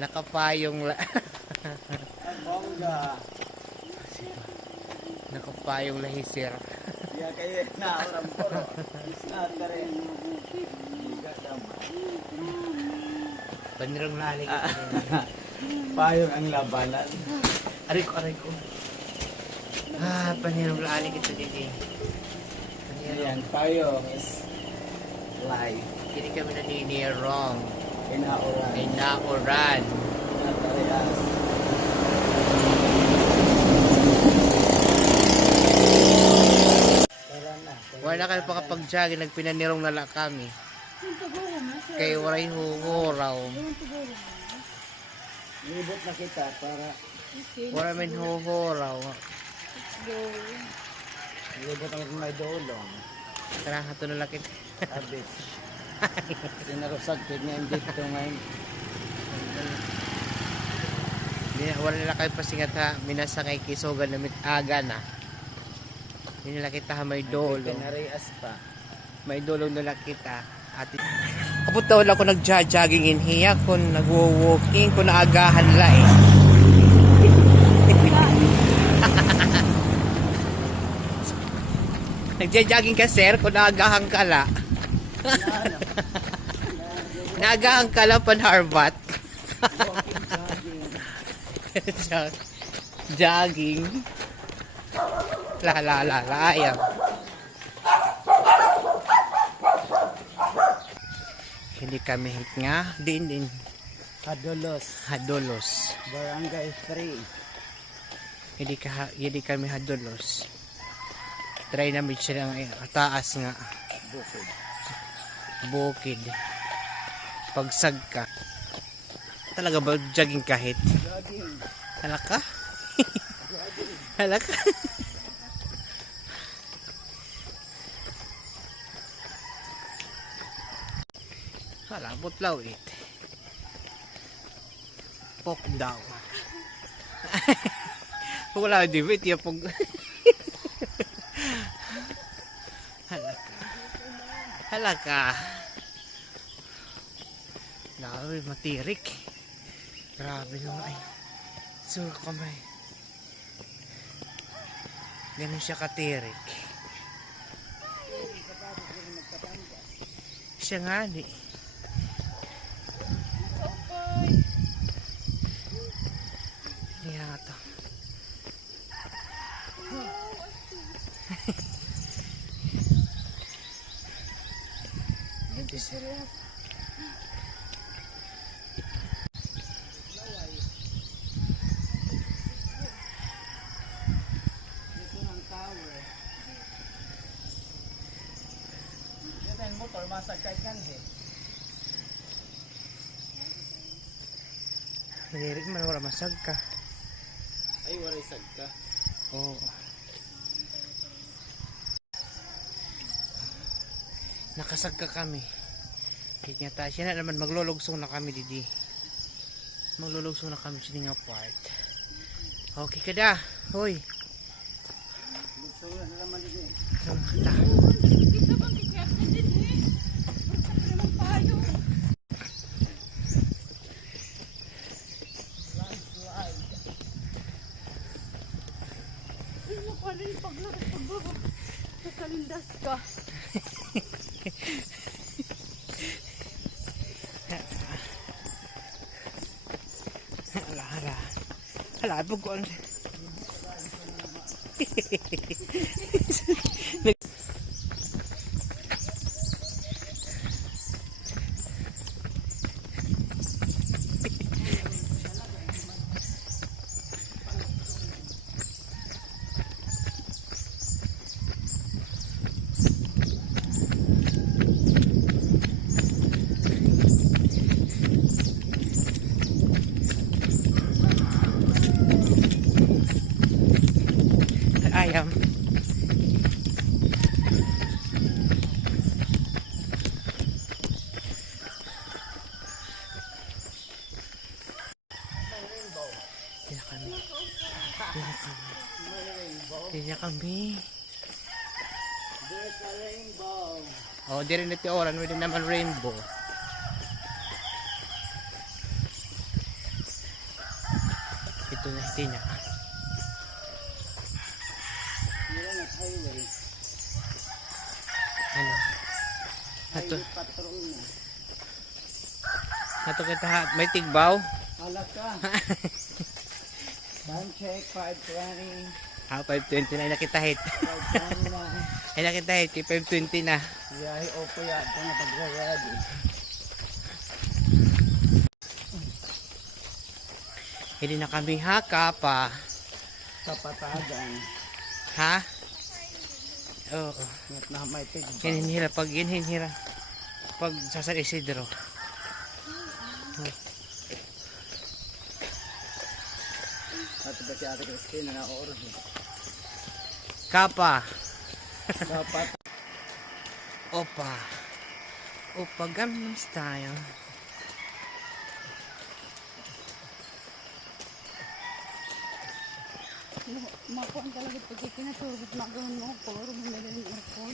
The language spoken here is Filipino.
Nakapayong Bongga. nakapayong lahisir. Ya kayo na orang puro. Isna rin. Higa naman. Panirong lali ka. Payong ang labanan. Aray ko. Panirong lali kita din. Yan, payong is life. Hindi kami naninirong. Inauran. Ay nauran. Inatarias. Wala kayo pa kapag jogging, nagpinanirong nala kami. Kay waray huhuraw. Libot na kita para Wala min huhuraw. libot ang may dolong. Karang hato na lakit. Abis. Sinarusag nga yung dito ngayon. Wala nila kayo pasingat ha. Minasa kay kisogan na aga na. Hindi nila kita ha, may dolong. Pinarias pa. May dolong nila kita. Ati. Kapot daw lang ako nag-jogging in hiya. Kung nag-walking, kung naagahan la eh. Nag-jogging ka sir, kung naagahan ka la. Naagahan ka la panharbat. Jogging. La ayaw. Hindi kami hit nga din hadolos Barangay 3. hindi kami hadolos. Try namin siya ng taas nga bukid pagsag ka talaga ba jogging kahit halaka halaka halabot law it pok daw wala di bit ya pog halaka grabe matirik grabe naman ay so kamay ganun siya katirik siya nga ni yata motor masagkay kan he. Hirik man wala masag ka. Ay waray sagka. Oo. Nakasag ka kami. Kaya ta siya na naman maglulugsong na kami didi. Maglulugsong na kami sa nga part. Okay ka da. Hoy. Lugsong na naman didi. Sumata. Kita bang kikiyat na din eh. Ang naman tayo. Ay, nakuha rin paglakad pagbaba. Nakalindas ka. Hala, pag ko ang... ayam. Hindi kami. There's a rainbow. Oh, di rin ito oran, hindi naman rainbow. Ito na, hindi na. Mira na highway. Ano? Ato, Highway patrol na. ato kita ha. May tigbaw. Hala ka. Time check, 5:20. 5:20 na nakitahit. 5:20 na. Ay nakitahit, 5:20 na. Biyahe opo yata na pag-ready. Hindi na kami haka pa. Kapatagan. Ha? Oo. Ngat na may tigba. Hinhira pag hinhira. Pag sa San Isidro. At ba si Ate Christine na oras eh. Kapa. Dapat Opa. Opa Gangnam Style. Makuan talaga pag ikinatulog at magawan mo ko. Rumamila ng aircon.